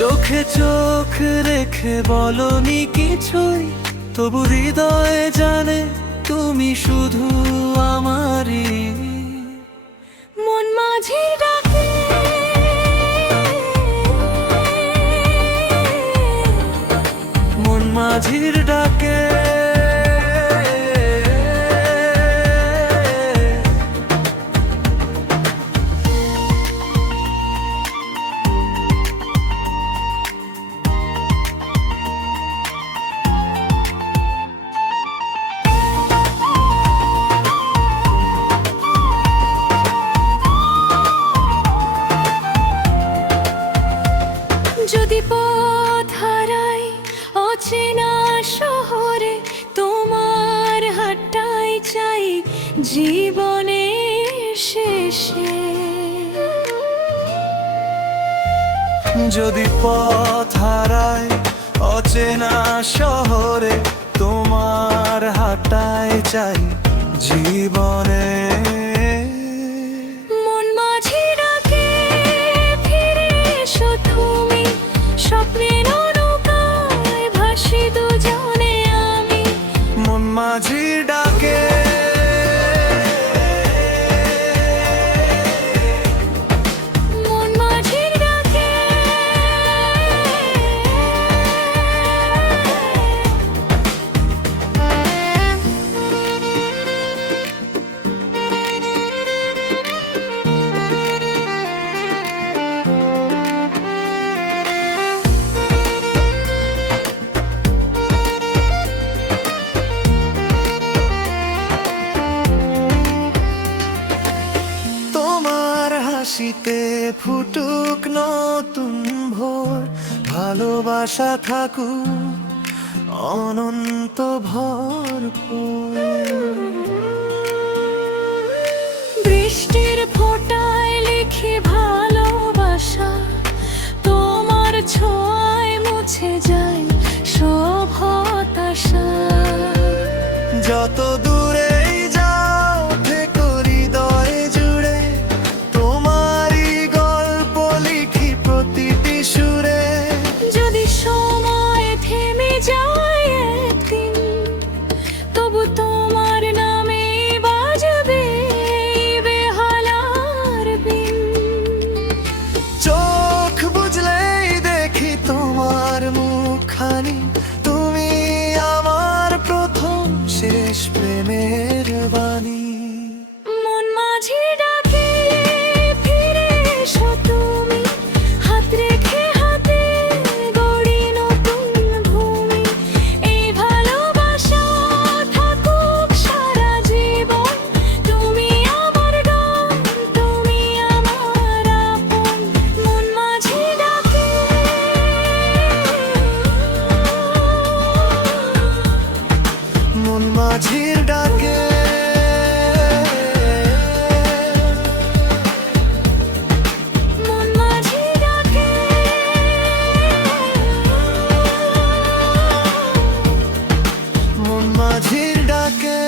চোখে চোখ রেখে বলনি কিছুই, তবু হৃদয়ে জানে তুমি শুধু আমারই। মন মাঝি ডাকে, মন মাঝির ডাকে। যদি পথ হারাই অচেনা শহরে, তোমার হাতটাই চাই জীবনের শেষে। যদি পথ হারাই অচেনা শহরে, তোমার হাতটাই চাই জীবনে। মন মাঝি ডাকে, ফিরে এসো তুমি, স্বপ্নের নৌকায় ভাসি দুজনে আমি। মন মাঝির ডাকে, মন মাঝির ডাকে। তোমার হাসিতে ফুটুক নতুন ভোর, ভালোবাসা থাকুক অনন্ত ভরপুর। বৃষ্টির ফোঁটায় লিখি ভালোবাসা, তোমার ছোঁয়ায় মুছে যায় সব হতাশা। যত দূরেই যাও থেকো হৃদয়ে জুড়ে, তোমারই গল্প লিখি প্রতিটি সুরে। যদি সময় থেমে যায় একদিন, তবু তোমার নামে বাজবে এই বেহালার বিন। চোখ বুঝলেই দেখি তোমার মুখখানি, তুমি আমার প্রথম শেষ প্রেমের বাণী। মন মাঝি ডাকে, ফিরে এসো তুমি, হাত রেখে হাতে গড়ি নতুন ভূমি। এই ভালোবাসা থাকুক সারা জীবন, তুমি আমার গান, তুমি আমার আপন। মন মাঝি ডাকে, মন মাঝির ডাকে, মন মাঝি ডাকে। মন মাঝির ডাকে।